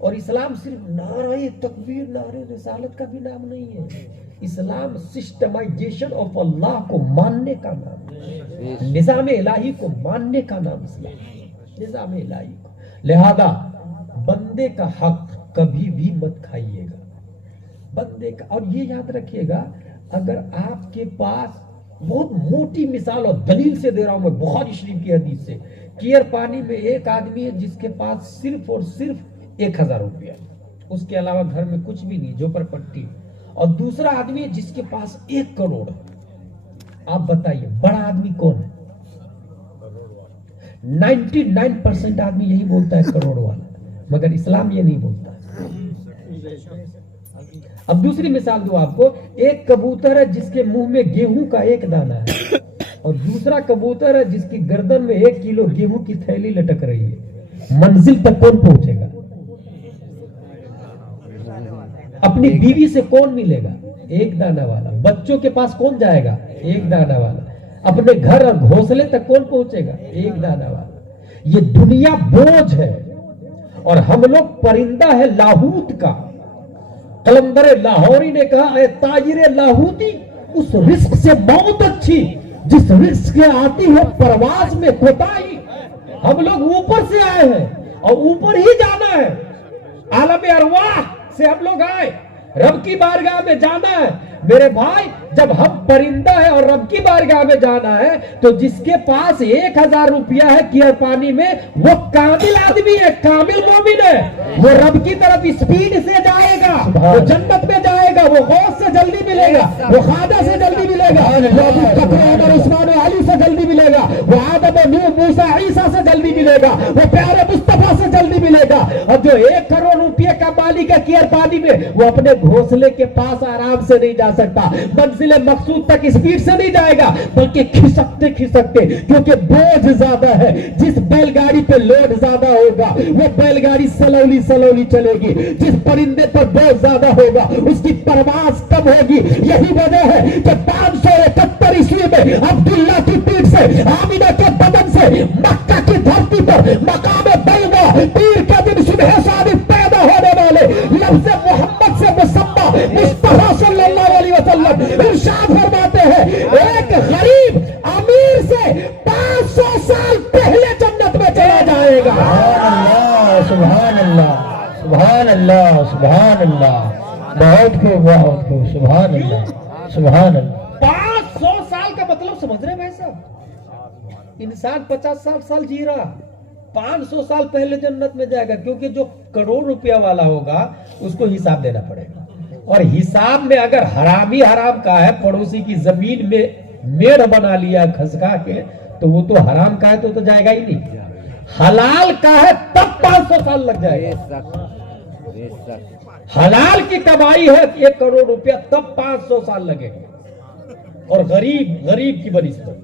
اور اسلام صرف نعرہ تکبیر نعرہ رسالت کا بھی نام نہیں ہے. اسلام سسٹمائزیشن آف اللہ کو ماننے کا نام ہے. نظام الہی کو ماننے کا نام اسلام ہے. نظام الہی کو. لہذا بندے کا حق کبھی بھی مت کھائیے گا. بندے کا. اور یہ یاد رکھیے گا اگر آپ کے پاس بہت موٹی مثال اور دلیل سے دے رہا ہوں میں بخاری شریف کی حدیث سے. کیئر پانی میں ایک آدمی ہے جس کے پاس صرف اور صرف 1000 روپیہ, اس کے علاوہ گھر میں کچھ بھی نہیں, جھوپڑ پٹی. اور دوسرا آدمی ہے جس کے پاس 1 کروڑ ہے. آپ بتائیے بڑا آدمی کون ہے؟ 99% آدمی یہی بولتا ہے کروڑ والا, مگر اسلام یہ نہیں بولتا. اب دوسری مثال دوں آپ کو. ایک کبوتر ہے جس کے منہ میں گیہوں کا 1 دانہ ہے, اور دوسرا کبوتر ہے جس کی گردن میں 1 کلو گیہوں کی تھیلی لٹک رہی ہے. منزل تک کون پہنچے گا؟ اپنی بیوی سے کون ملے گا؟ 1 دانہ والا. بچوں کے پاس کون جائے گا؟ 1 دانہ والا. اپنے گھر اور گھونسلے تک کون پہنچے گا؟ 1 دانہ والا. یہ دنیا بوجھ ہے اور ہم لوگ پرندہ ہے لاہوت کا. قلندر لاہوری نے کہا اے تاجر لاہوتی, اس رزق سے موت اچھی جس رزق سے آتی ہے پرواز میں کوتاہی. ہم لوگ اوپر سے آئے ہیں اور اوپر ہی جانا ہے. عالم ارواح سے ہم لوگ آئے, رب کی بارگاہ میں جانا ہے. میرے بھائی جب ہم پرندہ ہے اور رب کی بارگاہ میں جانا ہے تو جس کے پاس 1000 روپیہ ہے کیئر پانی میں وہ کامل آدمی ہے, کامل مومن ہے. وہ رب کی طرف اسپیڈ سے جائے گا, وہ جنت میں جائے گا, وہ غوث سے جلدی ملے گا, وہ خواجہ سے جلدی ملے گا, وہ ابو بکر عمر عثمان و علی سے جلدی ملے گا, وہ آدم و نوح موسیٰ عیسیٰ سے جلدی ملے گا, وہ پیارے مصطفیٰ سے جلدی ملے گا. اور جو 1 کروڑ روپیہ کا مالک ہے کیئر پانی میں وہ اپنے گھونسلے کے پاس آرام سے نہیں جا سکتا, منزل مقصود تک اسپیڈ سے نہیں جائے گا بلکہ کھسکتے کھسکتے, کیونکہ بوجھ زیادہ ہے. جس بیل گاڑی پہ لوڈ زیادہ ہوگا وہ بیل گاڑی سلولی سلولی چلے گی, جس پرندے پر بوجھ زیادہ ہوگا اس کی پرواز کم ہوگی. یہی وجہ ہے کہ 571 عیسوی میں عبداللہ کی پیٹھ سے, آمینہ کے بدن سے مکہ کی دھرتی پر مقام بلغا پیر کے دن صبح صادق پیدا ہونے والے لفظ محمد سے مسمى مصطفیٰ صلی اللہ علیہ وسلم ارشاد فرماتے ہیں ایک غریب امیر سے 500 سال پہلے جنت میں چلا جائے گا. سبحان اللہ سبحان اللہ سبحان اللہ. بہت خوب بہت خوب. سبحان اللہ سبحان اللہ. 500 سال کا مطلب سمجھ رہے بھائی صاحب, انسان 50-60 سال جی رہا, 500 سال پہلے جنت میں جائے گا. کیونکہ جو کروڑ روپیہ والا ہوگا اس کو حساب دینا پڑے گا, اور حساب میں اگر حرامی حرام کا ہے, پڑوسی کی زمین میں میڑ بنا لیا کھسکا کے, تو وہ تو حرام کا ہے تو جائے گا ہی نہیں. حلال کا ہے تب 500 سال لگ جائے گا. حلال کی کمائی ہے 1 کروڑ روپیہ تب 500 سال لگے گا. اور غریب کی بنسبت,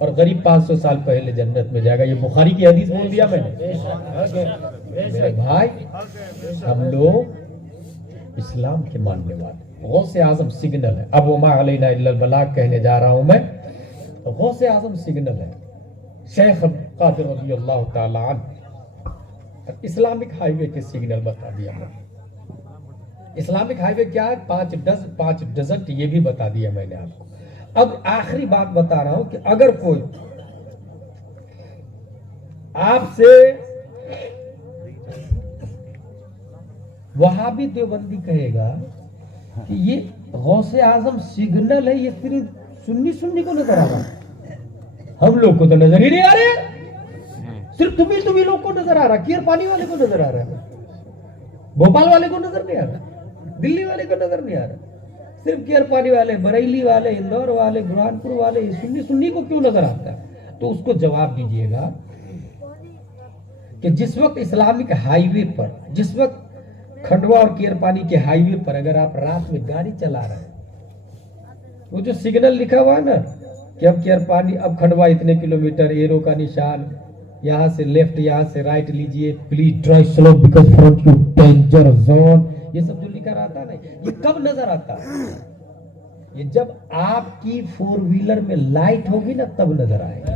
اور غریب 500 سال پہلے جنت میں جائے گا. یہ بخاری کی حدیث بول دیا میں نے. میرے بھائی ہم لوگ اسلام کے ماننے والے, غوث اعظم سگنل ہے. اب وما علینا الا البلاغ کہنے جا رہا ہوں میں. غوث اعظم سگنل ہے شیخ قادر رضی اللہ تعالی عنہ. اسلامک ہائی وے کے سگنل بتا دیا میں. اسلامک ہائی وے کیا ہے؟ 5 ڈزنٹ یہ بھی بتا دیا میں نے آپ کو. اب آخری بات بتا رہا ہوں کہ اگر کوئی آپ سے وہابی دیوبندی کہے گا کہ یہ غوث اعظم سگنل ہے, یہ صرف سنی کو نظر آ رہا ہے, ہم لوگ کو تو نظر ہی نہیں آ رہے. صرف تمہیں لوگ کو نظر آ رہا, کیئر پانی والے کو نظر آ رہا ہے, بھوپال والے کو نظر نہیں آ رہا, دلی والے کو نظر نہیں آ رہا. صرف کیئر پانی والے, بریلی والے, اندور والے, برہان پور والے, سنی کو کیوں نظر آتا ہے؟ تو اس کو جواب دیجئے گا کہ جس وقت اسلامک ہائی وے پر, جس وقت کھنڈوا اور کیئر پانی کے ہائی وے پر اگر آپ رات میں گاڑی چلا رہے ہیں, وہ جو سگنل لکھا ہوا ہے نا کہ اب کیئر پانی, اب کھنڈوا اتنے کلومیٹر, ایرو کا نشان, یہاں سے لیفٹ, یہاں سے رائٹ لیجئے, please drive slow because front you danger zone, یہ سب جو لکھا رہتا ہے نا, یہ کب نظر آتا ہے؟ یہ جب آپ کی 4 ویلر میں لائٹ ہوگی نا تب نظر آئے گا.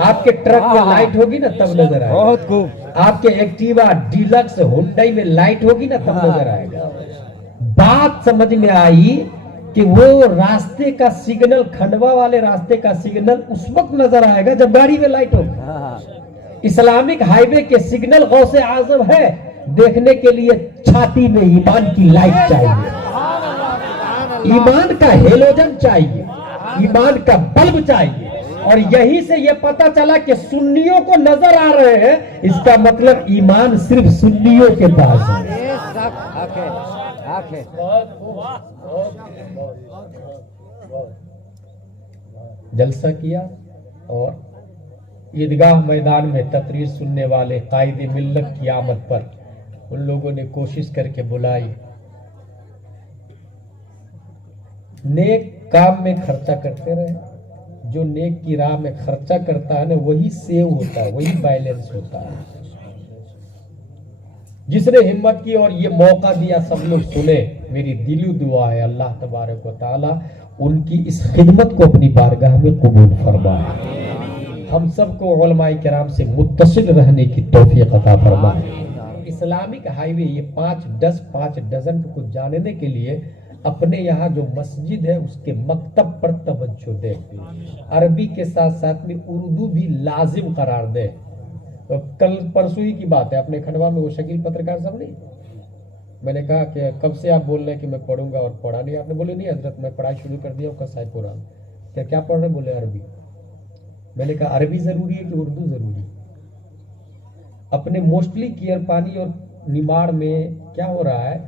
آپ کے ٹرک میں لائٹ ہوگی نا تب نظر آئے گا, بہت خوب. آپ کے ایکٹیوا ڈیلکس ہنڈائی میں لائٹ ہوگی نا تب نظر آئے گا. بات سمجھ میں آئی کہ وہ راستے کا سگنل, کھنڈوا والے راستے کا سگنل اس وقت نظر آئے گا جب گاڑی میں لائٹ ہوگی. ہاں اسلامک ہائی وے کے سگنل غوث اعظم ہے, دیکھنے کے لیے چھاتی میں ایمان کی لائٹ چاہیے, ایمان کا ہیلوجن چاہیے, ایمان کا بلب چاہیے. اور یہی سے یہ پتا چلا کہ سنیوں کو نظر آ رہے ہیں, اس کا مطلب ایمان صرف سنیوں کے پاس ہے. یہ سب حق ہے, حق ہے. جلسہ کیا اور عیدگاہ میدان میں تقریر سننے والے قائد ملت کی آمد پر ان لوگوں نے کوشش کر کے بلائی. نیک کام میں خرچہ کرتے رہے. جو نیک کی راہ میں خرچہ کرتا ہے نا وہی سیو ہوتا ہے, وہی بیلنس ہوتا ہے. جس نے ہمت کی اور یہ موقع دیا سب لوگ سنے, میری دلی دعا ہے اللہ تبارک و تعالی ان کی اس خدمت کو اپنی بارگاہ میں قبول فرمائے. ہم سب کو علماء کرام سے متصل رہنے کی توفیق عطا فرمائے. اسلامک ہائی وے یہ 5 ڈزن کو جاننے کے لیے اپنے یہاں جو مسجد ہے اس کے مکتب پر توجہ دے, عربی کے ساتھ ساتھ میں اردو بھی لازم قرار دے. کل پرسوں ہی کی بات ہے, اپنے کھنڈوا میں وہ شکیل پترکار صاحب نہیں, میں نے کہا کہ کب سے آپ بول رہے ہیں کہ میں پڑھوں گا اور پڑھا نہیں. آپ نے بولے نہیں حضرت میں پڑھائی شروع کر دیا ہوں صاحب پورا. کیا پڑھ رہے؟ بولے عربی. میں نے کہا عربی ضروری ہے کہ اردو ضروری؟ اپنے موسٹلی کیئر پانی اور نماڑ میں کیا ہو رہا ہے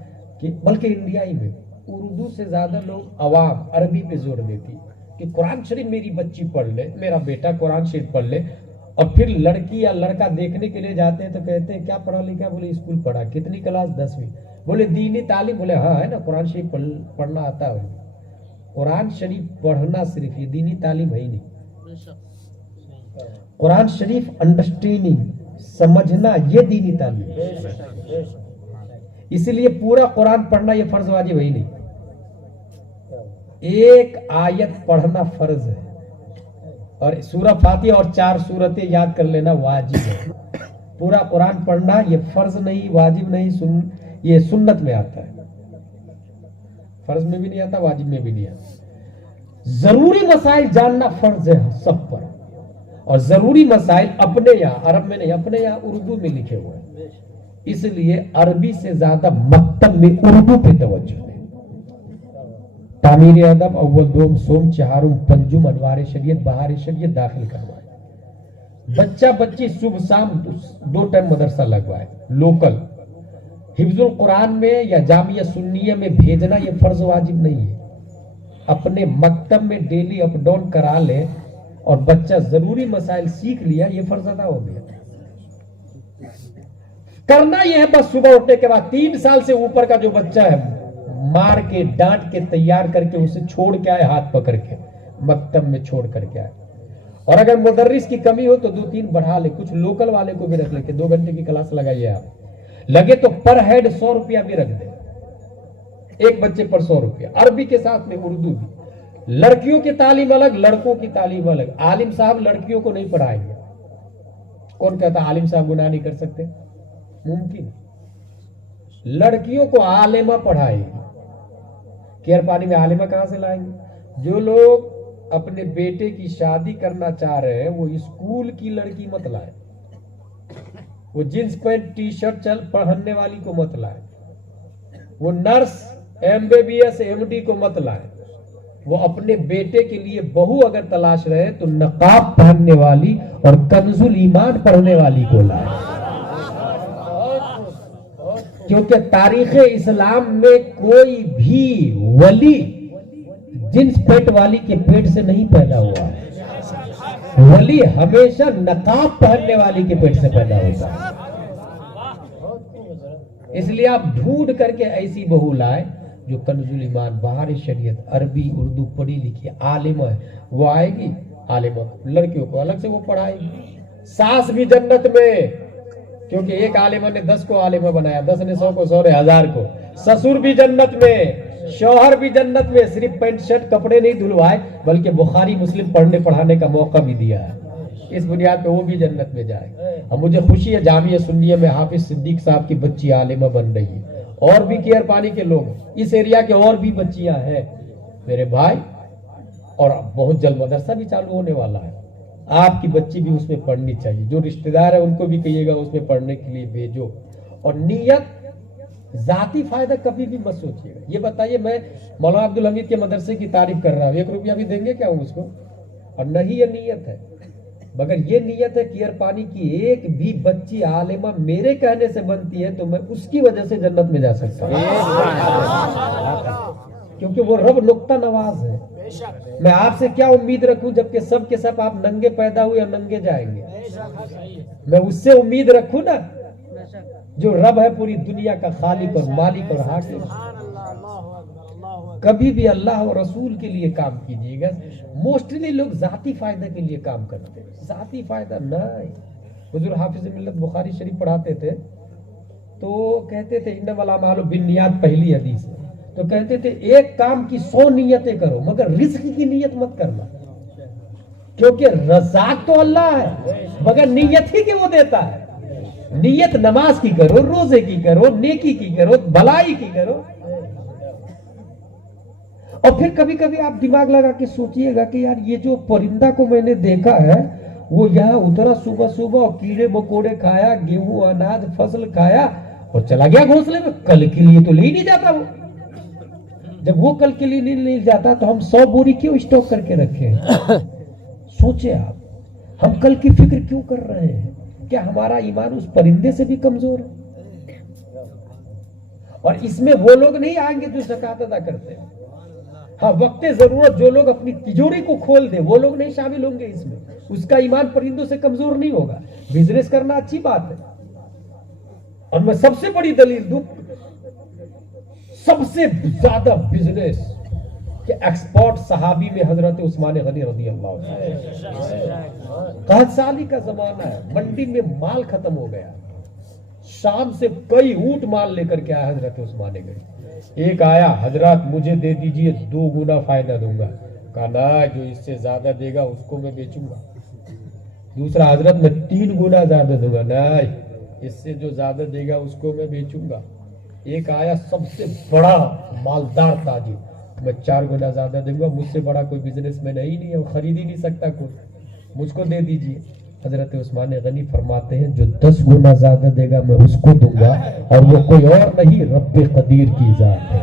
کہ بلکہ انڈیا ہی میں اردو سے زیادہ لوگ عوام عربی پہ زور دیتی کہ قرآن شریف میری بچی پڑھ لے, میرا بیٹا قرآن شریف پڑھ لے. اور پھر لڑکی یا لڑکا دیکھنے کے لیے جاتے ہیں تو کہتے ہیں کیا پڑھا لکھا؟ بولے اسکول پڑھا. کتنی کلاس؟ 10ویں. بولے دینی تعلیم؟ بولے ہاں ہے نا, قرآن شریف پڑھنا آتا ہے. قرآن شریف پڑھنا صرف یہ دینی تعلیم ہے ہی نہیں. قرآن شریف انڈرسٹینڈنگ سمجھنا یہ دینی تعلیم ہے. اسی لیے پورا قرآن پڑھنا یہ فرض واجب ہے ہی نہیں. ایک آیت پڑھنا فرض ہے اور سورہ فاتحہ اور 4 سورتیں یاد کر لینا واجب ہے. پورا قرآن پڑھنا یہ فرض نہیں, واجب نہیں, یہ سنت میں آتا ہے. فرض میں بھی نہیں آتا, واجب میں بھی نہیں آتا. ضروری مسائل جاننا فرض ہے سب پر, اور ضروری مسائل اپنے یہاں عرب میں نہیں, اپنے یہاں اردو میں لکھے ہوئے ہیں. اس لیے عربی سے زیادہ مکتب میں اردو پہ توجہ دیں. تعمیر ادب اول دوم سوم چہارم پنجم انوار شریعت بہار شریعت داخل کروائے. بچہ بچی صبح شام 2 ٹائم مدرسہ لگوائے. لوکل حفظ القرآن میں یا جامعہ سنیہ میں بھیجنا یہ فرض واجب نہیں ہے. اپنے مکتب میں ڈیلی اپ ڈاؤن کرا لے اور بچہ ضروری مسائل سیکھ لیا, یہ فرض ادا ہو گیا. کرنا یہ ہے بس صبح اٹھنے کے بعد 3 سال سے اوپر کا جو بچہ ہے مار کے ڈانٹ کے تیار کر کے اسے چھوڑ کے آئے, ہاتھ پکڑ کے مکتب میں چھوڑ کر کے آئے. اور اگر مدرس کی کمی ہو تو 2-3 بڑھا لے, کچھ لوکل والے کو بھی رکھ لے کہ 2 گھنٹے کی کلاس لگائیے. آپ لگے تو پر ہیڈ 100 روپیہ بھی رکھ دے, ایک بچے پر 100 روپیہ. عربی کے ساتھ میں اردو بھی. لڑکیوں کی تعلیم الگ, لڑکوں کی تعلیم الگ. عالم صاحب لڑکیوں کو نہیں پڑھائیں گے. کون کہتا عالم صاحب گناہ نہیں کر سکتے؟ ممکن. لڑکیوں کو عالمہ پڑھائیں گے. کیئر پانی میں عالمہ کہاں سے لائیں گے؟ جو لوگ اپنے بیٹے کی شادی کرنا چاہ رہے ہیں وہ اسکول کی لڑکی مت لائیں, وہ جینس پینٹ ٹی شرٹ چل پہننے والی کو مت لائیں, وہ نرس MBBS MD کو مت لائیں. وہ اپنے بیٹے کے لیے بہو اگر تلاش رہے تو نقاب پہننے والی اور کنز الایمان پڑھنے والی کو لائیں. کیونکہ تاریخ اسلام میں کوئی بھی ولی جنس پیٹ والی کے پیٹ سے نہیں پیدا ہوا ہے. ولی ہمیشہ نقاب پہننے والی کے پیٹ سے پیدا ہوتا ہے. اس لیے آپ ڈھونڈ کر کے ایسی بہو لائیں جو کنز الایمان بہار شریعت عربی اردو پڑھی لکھی عالمہ ہے. وہ آئے گی عالمہ, لڑکیوں کو الگ سے وہ پڑھائے گی. ساس بھی جنت میں, کیونکہ ایک عالمہ نے 10 کو عالمہ بنایا, 10 نے 100 کو, 100 نے 1000 کو. سسر بھی جنت میں, شوہر بھی جنت میں. صرف پینٹ شرٹ کپڑے نہیں دھلوائے بلکہ بخاری مسلم پڑھنے پڑھانے کا موقع بھی دیا ہے. اس بنیاد پہ وہ بھی جنت میں جائے. اب مجھے خوشی ہے جامعہ سنیہ میں حافظ صدیق صاحب کی بچی عالمہ بن رہی ہے, اور بھی کیئر پانی کے لوگ, اس ایریا کے اور بھی بچیاں ہیں میرے بھائی, اور بہت جلد مدرسہ بھی چالو ہونے والا ہے. آپ کی بچی بھی اس میں پڑھنی چاہیے, جو رشتہ دار ہے ان کو بھی کہیے گا اس میں پڑھنے کے لیے بھیجو. اور نیت ذاتی فائدہ کبھی بھی مت سوچیے گا. یہ بتائیے میں مولانا عبدالحمید کے مدرسے کی تعریف کر رہا ہوں, 1 روپیہ بھی دیں گے کیا ہوں اس کو؟ اور نہیں یہ نیت ہے, مگر یہ نیت ہے کیئر پانی کی ایک بھی بچی عالمہ میرے کہنے سے بنتی ہے تو میں اس کی وجہ سے جنت میں جا سکتا ہوں, کیونکہ وہ رب نقطہ نواز ہے. میں آپ سے کیا امید رکھوں جبکہ سب کے سب آپ ننگے پیدا ہوئے اور ننگے جائیں گے. میں اس سے امید رکھوں نا جو رب ہے پوری دنیا کا خالق اور مالک اور حاکم. کبھی بھی اللہ اور رسول کے لیے کام کیجیے گا. موسٹلی لوگ ذاتی فائدہ کے لیے کام کرتے ہیں, ذاتی فائدہ نہیں. حضور حافظ ملت بخاری شریف پڑھاتے تھے تو کہتے تھے انما الاعمال بالنیات, پہلی حدیث ہے, تو کہتے تھے ایک کام کی 100 نیتیں کرو مگر رزق کی نیت مت کرنا, کیونکہ رزاق تو اللہ ہے مگر نیت ہی کہ وہ دیتا ہے. نیت نماز کی کرو, روزے کی کرو, نیکی کی کرو, بھلائی کی کرو. اور پھر کبھی کبھی آپ دماغ لگا کے سوچئے گا کہ یار یہ جو پرندہ کو میں نے دیکھا ہے وہ یہاں اترا صبح صبح اور کیڑے مکوڑے کھایا, گیہوں اناج فصل کھایا اور چلا گیا گھونسلے میں. کل کے لیے تو لے ہی نہیں جاتا وہ. جب وہ کل کے لیے نہیں لے جاتا تو ہم 100 بوری کیوں اسٹاک کر کے رکھے ہیں؟ سوچے آپ, ہم کل کی فکر کیوں کر رہے ہیں؟ کیا ہمارا ایمان اس پرندے سے بھی کمزور ہے؟ اور اس میں وہ لوگ نہیں آئیں گے جو زکات ادا کرتے ہیں. ہاں وقت ضرورت جو لوگ اپنی تجوری کو کھول دیں وہ لوگ نہیں شامل ہوں گے اس میں. اس کا ایمان پرندوں سے کمزور نہیں ہوگا. بزنس کرنا اچھی بات ہے, اور میں سب سے بڑی دلیل دوں, سب سے زیادہ بزنس کہ ایکسپورٹ صحابی میں حضرت عثمان غنی رضی اللہ عنہ. قحط سالی کا زمانہ ہے, منڈی میں مال ختم ہو گیا, شام سے کئی اونٹ مال لے کر کے آیا حضرت عثمان غنی. ایک آیا, حضرات مجھے دے دیجئے 2 گنا فائدہ دوں گا. کہا نا جو اس سے زیادہ دے گا اس کو میں بیچوں گا. دوسرا, حضرت میں 3 گنا زیادہ دوں گا. نہیں, اس سے جو زیادہ دے گا اس کو میں بیچوں گا. ایک آیا سب سے بڑا مالدار تاجر, میں 4 گنا زیادہ دوں گا, مجھ سے بڑا کوئی بزنس میں نہیں ہے, وہ خرید ہی نہیں سکتا کوئی, مجھ کو دے دیجئے. حضرت عثمان غنی فرماتے ہیں جو 10 گنا زیادہ دے گا میں اس کو دوں گا, اور وہ کوئی اور نہیں رب قدیر کی ذات ہے.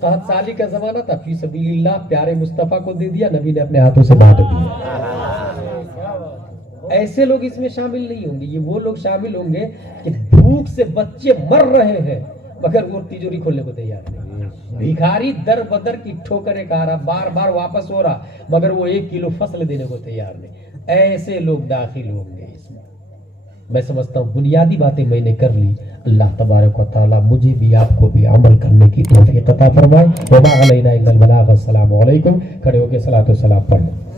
قحط سالی کا زمانہ تھا, فی سبیل اللہ پیارے مصطفیٰ کو دے دیا, نبی نے اپنے ہاتھوں سے بانٹ دیا. ایسے لوگ اس میں شامل نہیں ہوں گے. یہ وہ لوگ شامل ہوں گے کہ بھوک سے بچے مر رہے ہیں مگر وہ تجوری کھولنے کو تیار نہیں. بھیکاری در بدر کی ٹھوکریں کھا رہا, بار بار واپس ہو رہا, مگر وہ 1 کلو فصل دینے کو تیار نہیں. ایسے لوگ داخل ہوں گے اس میں. میں سمجھتا ہوں بنیادی باتیں میں نے کر لی. اللہ تبارک و تعالی مجھے بھی آپ کو بھی عمل کرنے کی توفیق عطا فرمائے. وما علینا الا البلاغ. السلام علیکم. کھڑے ہو کے صلاۃ و سلام پڑھ لیں.